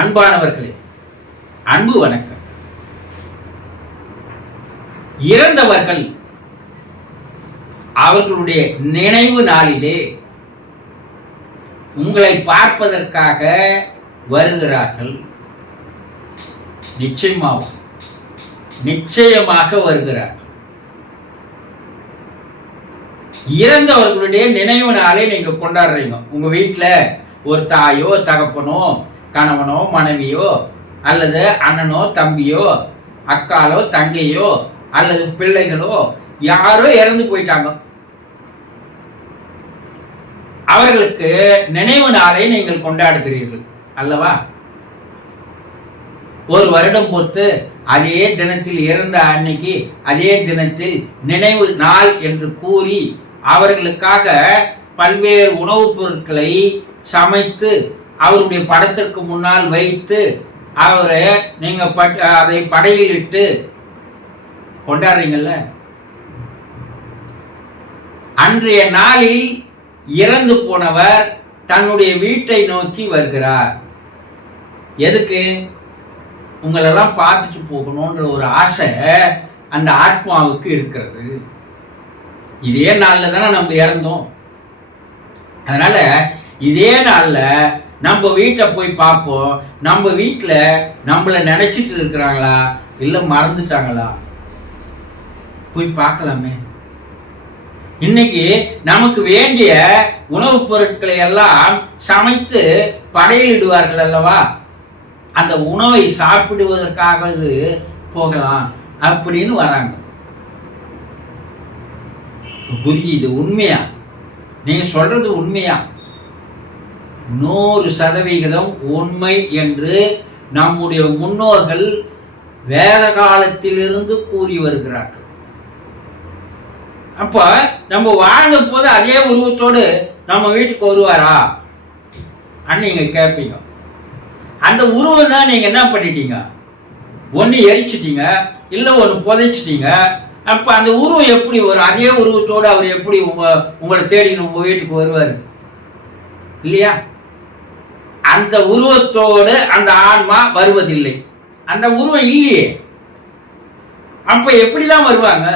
அன்பானவர்களே, அன்பு வணக்கம். இறந்தவர்கள் அவர்களுடைய நினைவு நாளிலே உங்களை பார்ப்பதற்காக வருகிறார்கள். நிச்சயமாக வருகிறார்கள். இறந்தவர்களுடைய நினைவு நாளை நீங்க கொண்டாடுறீங்க. உங்க வீட்டில் ஒரு தாயோ தகப்பனோ கணவனோ மனைவியோ அல்லது அண்ணனோ தம்பியோ அக்காலோ தங்கையோ அல்லது பிள்ளைகளோ யாரோ இறந்து போயிட்டாங்க. அவர்களுக்கு நினைவு நாளை நீங்கள் கொண்டாடுகிறீர்கள் அல்லவா? ஒரு வருடம் பொறுத்து அதே தினத்தில் இறந்த அன்னைக்கு அதே தினத்தில் நினைவு நாள் என்று கூறி அவர்களுக்காக பல்வேறு உணவுப் பொருட்களை சமைத்து அவருடைய படத்திற்கு முன்னால் வைத்து அவரை நீங்க அதை படையில் இட்டு கொண்டாடுறீங்கல்ல. அன்றைய நாளில் இறந்து போனவர் தன்னுடைய வீட்டை நோக்கி வருகிறார். எதுக்கு? உங்களெல்லாம் பார்த்துட்டு போகணுன்ற ஒரு ஆசை அந்த ஆத்மாவுக்கு இருக்கிறது. இதே நாளில் தானே நம்ம இறந்தோம். அதனால இதே நாளில் நம்ம வீட்டை போய் பார்ப்போம். நம்ம வீட்டில் நம்மளை நினைச்சிட்டு இருக்கிறாங்களா இல்லை மறந்துட்டாங்களா போய் பார்க்கலாமே. இன்னைக்கு நமக்கு வேண்டிய உணவுப் பொருட்களை எல்லாம் சமைத்து படையிலிடுவார்கள் அல்லவா? அந்த உணவை சாப்பிடுவதற்காக போகலாம் அப்படின்னு வராங்க. குருஜி, இது உண்மையா? நீங்க சொல்றது உண்மையா? 100% உண்மை என்று நம்முடைய முன்னோர்கள் வேத காலத்திலிருந்து கூறி வருகிறார்கள். அப்ப நம்ம வாழும் போது அதே உருவத்தோடு நம்ம வீட்டுக்கு வருவாரா நீங்க கேட்பீங்க. அந்த உருவம் தான் நீங்க என்ன பண்ணிட்டீங்க? ஒன்னு எரிச்சிட்டீங்க, இல்ல ஒன்னு புதைச்சிட்டீங்க. அப்ப அந்த உருவம் எப்படி வரும்? அதே உருவத்தோடு அவர் எப்படி உங்களை தேடி உங்க வீட்டுக்கு வருவார் இல்லையா? அந்த உருவத்தோடு அந்த ஆன்மா வருவதில்லை. அந்த உருவம் இல்லையே. அப்ப எப்படிதான் வருவாங்க?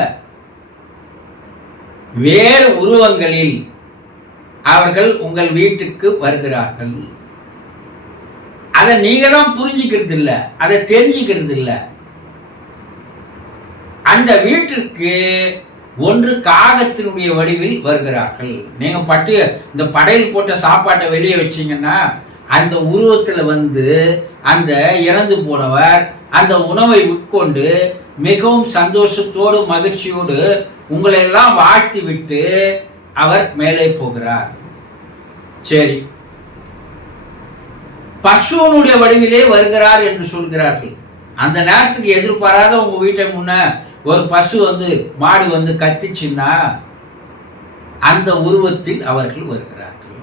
வேறு உருவங்களில் அவர்கள் உங்கள் வீட்டுக்கு வருகிறார்கள். அதை நீங்க தான் புரிஞ்சுக்கிறது இல்லை, அதை தெரிஞ்சுக்கிறது இல்லை. அந்த வீட்டிற்கு ஒன்று காகத்தினுடைய வடிவில் வருகிறார்கள். நீங்க இந்த படையில் போட்ட சாப்பாட்டை வெளியே வச்சீங்கன்னா அந்த உருவத்தில் அந்த இறந்து போனவர் அந்த உணவை உட்கொண்டு மிகவும் சந்தோஷத்தோடு மகிழ்ச்சியோடு உங்களை எல்லாம் வாழ்த்தி விட்டு அவர் மேலே போகிறார். சரி, பசுவனுடைய வடிவிலே வருகிறார் என்று சொல்கிறார்கள். அந்த நேரத்துக்கு எதிர்பாராத உங்க வீட்டை முன்ன ஒரு பசு மாடு கத்திச்சுன்னா அந்த உருவத்தில் அவர்கள் வருகிறார்கள்.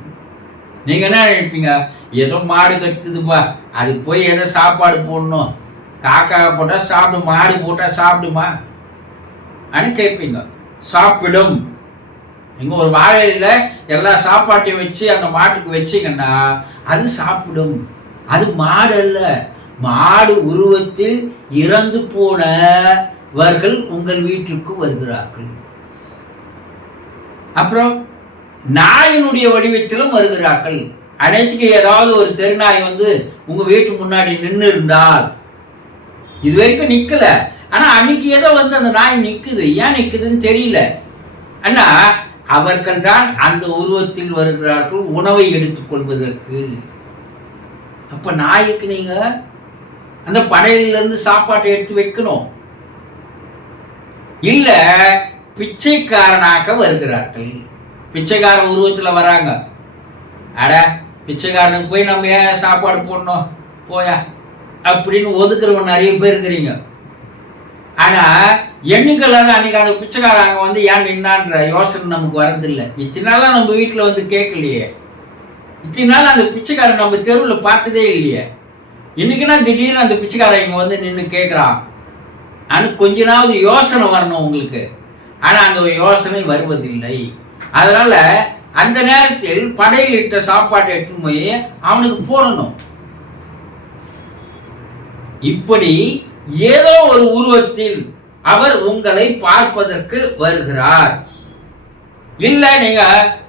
நீங்க என்ன நினைப்பீங்க? ஏதோ மாடு கட்டுதுப்பா, அதுக்கு போய் ஏதோ சாப்பாடு போடணும், காக்கா போட்டா சாப்பிடும், மாடு போட்டா சாப்பிடுமா அப்படின்னு கேட்பீங்க. சாப்பிடும். இங்க ஒரு வாழையில எல்லா சாப்பாட்டையும் வச்சு அந்த மாட்டுக்கு வச்சிங்கன்னா அது சாப்பிடும். அது மாடு அல்ல. மாடு உருவத்தில் இறந்து போனவர்கள் உங்கள் வீட்டுக்கு வருகிறார்கள். அப்புறம் நாயினுடைய வடிவத்திலும் வருகிறார்கள். அனைத்துக்கு ஏதாவது ஒரு தெருநாய் உங்க வீட்டு முன்னாடி நின்று இருந்தால், இது வரைக்கும் நிக்கல, ஆனா அன்னைக்கு ஏதோ அந்த நாய் நிக்குது. ஏன் நிக்குதுன்னு தெரியல. ஆனா அவர்கள் தான் அந்த உருவத்தில் வருகிறார்கள் உணவை எடுத்துக் கொள்வதற்கு. அப்ப நாய்க்கு நீங்க அந்த படையிலிருந்து சாப்பாட்டை எடுத்து வைக்கணும். இல்ல பிச்சைக்காரனாக வருகிறார்கள். பிச்சைக்கார உருவத்துல வராங்க. அட, பிச்சைக்காரனுக்கு போய் நம்ம ஏன் சாப்பாடு போடணும் போயா அப்படின்னு ஒதுக்குறவன் நிறைய பேர் இருக்கிறீங்க. ஆனா எண்ணிக்கையில அன்னைக்கு அந்த பிச்சைக்காரங்க ஏன் நின்னான்ற யோசனை நமக்கு வரதில்லை. இத்தனை நாளா நம்ம வீட்டுல கேட்கலையே. இத்தனை நாள் அந்த பிச்சைக்காரன் நம்ம தெருவில் பார்த்ததே இல்லையே. இன்னைக்குன்னா திடீர்னு அந்த பிச்சைக்காரங்க நின்று கேட்கிறான். ஆனா கொஞ்ச நாள் யோசனை வரணும் உங்களுக்கு. ஆனா அந்த யோசனை வருவதில்லை. அதனால அந்த நேரத்தில் படையில் இட்ட சாப்பாட்டை எடுத்து போய் அவனுக்கு போடணும். இப்படி ஏதோ ஒரு உருவத்தில் அவர் உங்களை பார்ப்பதற்கு வருகிறார். இல்ல நீங்க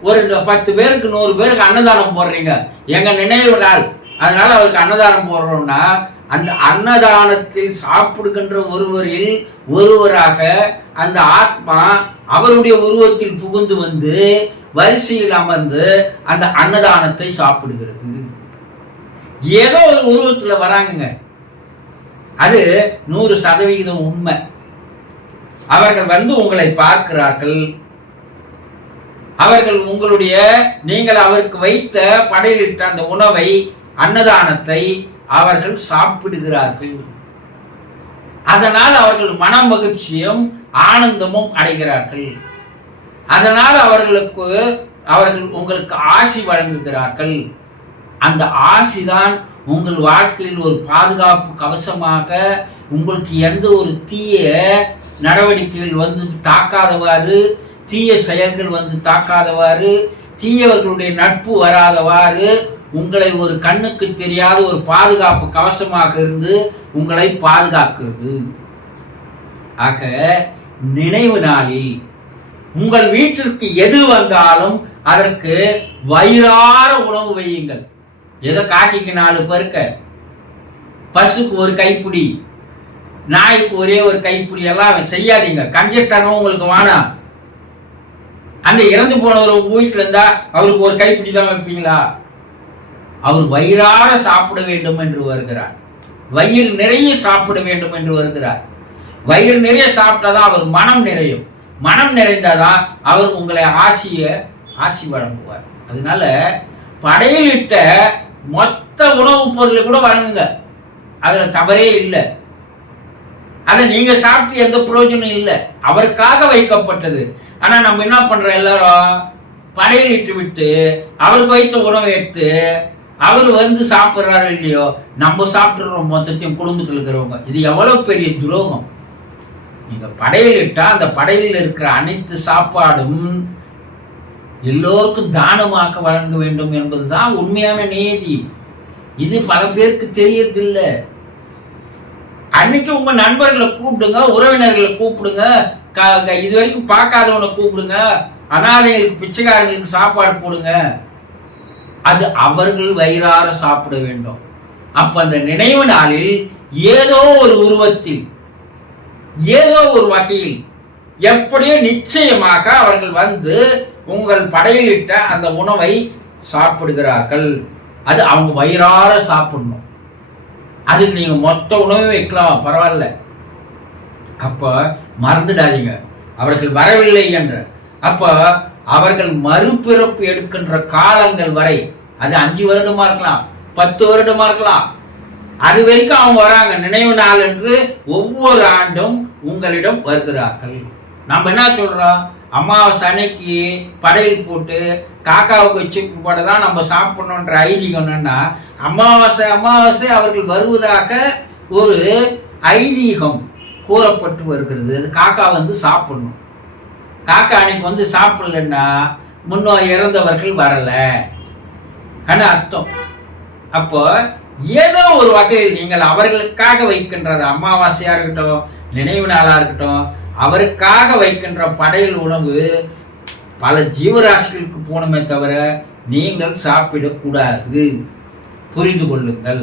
ஒரு 10 பேருக்கு 100 பேருக்கு அன்னதானம் போடுறீங்க, எங்க நினைவு நாள் அதனால அவருக்கு அன்னதானம் போடுறோம்னா, அந்த அன்னதானத்தில் சாப்பிடுகின்ற ஒருவரில் ஒருவராக அந்த ஆத்மா அவருடைய உருவத்தில் புகுந்து வந்து வரிசையில் அமர்ந்து அந்த அன்னதானத்தை சாப்பிடுகிறது. ஏதோ ஒரு உருவத்துல வராங்க. அது 100% உண்மை. அவர்கள் வந்து உங்களை பார்க்கிறார்கள். அவர்கள் உங்களுடைய நீங்கள் அவருக்கு வைத்த படையிலிட்ட அந்த உணவை, அன்னதானத்தை அவர்கள் சாப்பிடுகிறார்கள். அதனால் அவர்கள் மன மகிழ்ச்சியும் ஆனந்தமும் அடைகிறார்கள். அதனால் அவர்கள் உங்களுக்கு ஆசி வழங்குகிறார்கள். அந்த ஆசிதான் உங்கள் வாழ்க்கையில் ஒரு பாதுகாப்பு கவசமாக உங்களுக்கு எந்த ஒரு தீய நடவடிக்கைகள் வந்து தாக்காதவாறு, தீய செயல்கள் வந்து தாக்காதவாறு, தீயவர்களுடைய நட்பு வராதவாறு உங்களை ஒரு கண்ணுக்கு தெரியாத ஒரு பாதுகாப்பு கவசமாக இருந்து உங்களை பாதுகாக்கிறது. ஆக நினைவு நாளில் உங்கள் வீட்டிற்கு எது வந்தாலும் அதற்கு வயிறார உணவு வையுங்கள். ஏதோ காக்கிக்கு 4 பருக்க, பசுக்கு ஒரு கைப்பிடி, நாய்க்கு ஒரே ஒரு கைப்பிடி எல்லாம் செய்யாதீங்க. கஞ்சத்தனம் உங்களுக்கு வேணாம். அந்த இறந்து போனவர் உங்க வீட்டுல இருந்தா அவருக்கு ஒரு கைப்பிடி தான் வைப்பீங்களா? அவர் வயிறார சாப்பிட வேண்டும் என்று வருகிறார். வயிறு நிறைய சாப்பிட வேண்டும் என்று வருகிறார். வயிறு நிறைய சாப்பிட்டாதான் அவர் மனம் நிறையும். மனம் நிறைந்தாதான் அவர் உங்களை ஆசி வழங்குவார். அதனால படையிலிட்ட மொத்த உணவுப் பொருளை கூட வழங்குங்க, அதுல தவறே இல்லை. அதை நீங்க சாப்பிட்டு எந்த பிரயோஜனம் இல்லை, அவருக்காக வைக்கப்பட்டது. ஆனா நம்ம என்ன பண்றோம், எல்லாரும் படையிலிட்டு விட்டு அவருக்கு வைத்த உணவை எடுத்து அவர் வந்து சாப்பிட்றாரு இல்லையோ, நம்ம சாப்பிட்டுறோம் மொத்தத்தையும் குடும்பத்தில் இருக்கிறவங்க. இது எவ்வளவு பெரிய துரோகம். நீங்க படையிலிட்டா அந்த படையில் இருக்கிற அனைத்து சாப்பாடும் எல்லோருக்கும் தானமாக்க வழங்க வேண்டும் என்பதுதான் உண்மையான நீதி. இது பல பேருக்கு தெரியறதில்லை. அன்னைக்கு உங்க நண்பர்களை கூப்பிடுங்க, உறவினர்களை கூப்பிடுங்க, இது வரைக்கும் பார்க்காதவனை கூப்பிடுங்க, அனாதைகளுக்கு பிச்சைக்காரர்களுக்கு சாப்பாடு போடுங்க. அது அவர்கள் வயிறார சாப்பிட வேண்டும். அப்ப அந்த நினைவு நாளில் ஏதோ ஒரு உருவத்தில், ஏதோ ஒரு வகையில், எப்படியோ நிச்சயமாக அவர்கள் வந்து உங்கள் படையிலிட்ட அந்த உணவை சாப்பிடுகிறார்கள். அது அவங்க வயிறார சாப்பிடணும். அது நீங்க மொத்த உணவை வைக்கலாம், பரவாயில்ல. அப்ப மறந்துடாதீங்க, அவர்கள் வரவில்லை என்ற. அப்ப அவர்கள் மறுபிறப்பு எடுக்கின்ற காலங்கள் வரை, அது 5 வருடமா இருக்கலாம், 10 வருடமா இருக்கலாம், அது வரைக்கும் அவங்க வராங்க. நினைவு நாள் என்று ஒவ்வொரு ஆண்டும் உங்களிடம் வருகிறார்கள். நம்ம என்ன சொல்றோம், அமாவாசை அன்னைக்கு படையல் போட்டு காக்காவுக்கு வச்சு போட்டதான் நம்ம சாப்பிடணுன்ற ஐதீகம். என்னன்னா, அமாவாசை அவர்கள் வருவதாக ஒரு ஐதீகம் கூறப்பட்டு வருகிறது. அது காக்கா வந்து சாப்பிடணும். காக்கா அன்னைக்கு வந்து சாப்பிடலன்னா முன்னோ இறந்தவர்கள் வரல அர்த்தம். அப்போ ஏதோ ஒரு வகையில் நீங்கள் அவர்களுக்காக வைக்கின்றது, அமாவாசையா இருக்கட்டும், நினைவு நாளா இருக்கட்டும், அவருக்காக வைக்கின்ற படையல் உணவு பல ஜீவராசிகளுக்கு போனமே தவிர நீங்கள் சாப்பிடக்கூடாது. புரிந்து கொள்ளுங்கள்.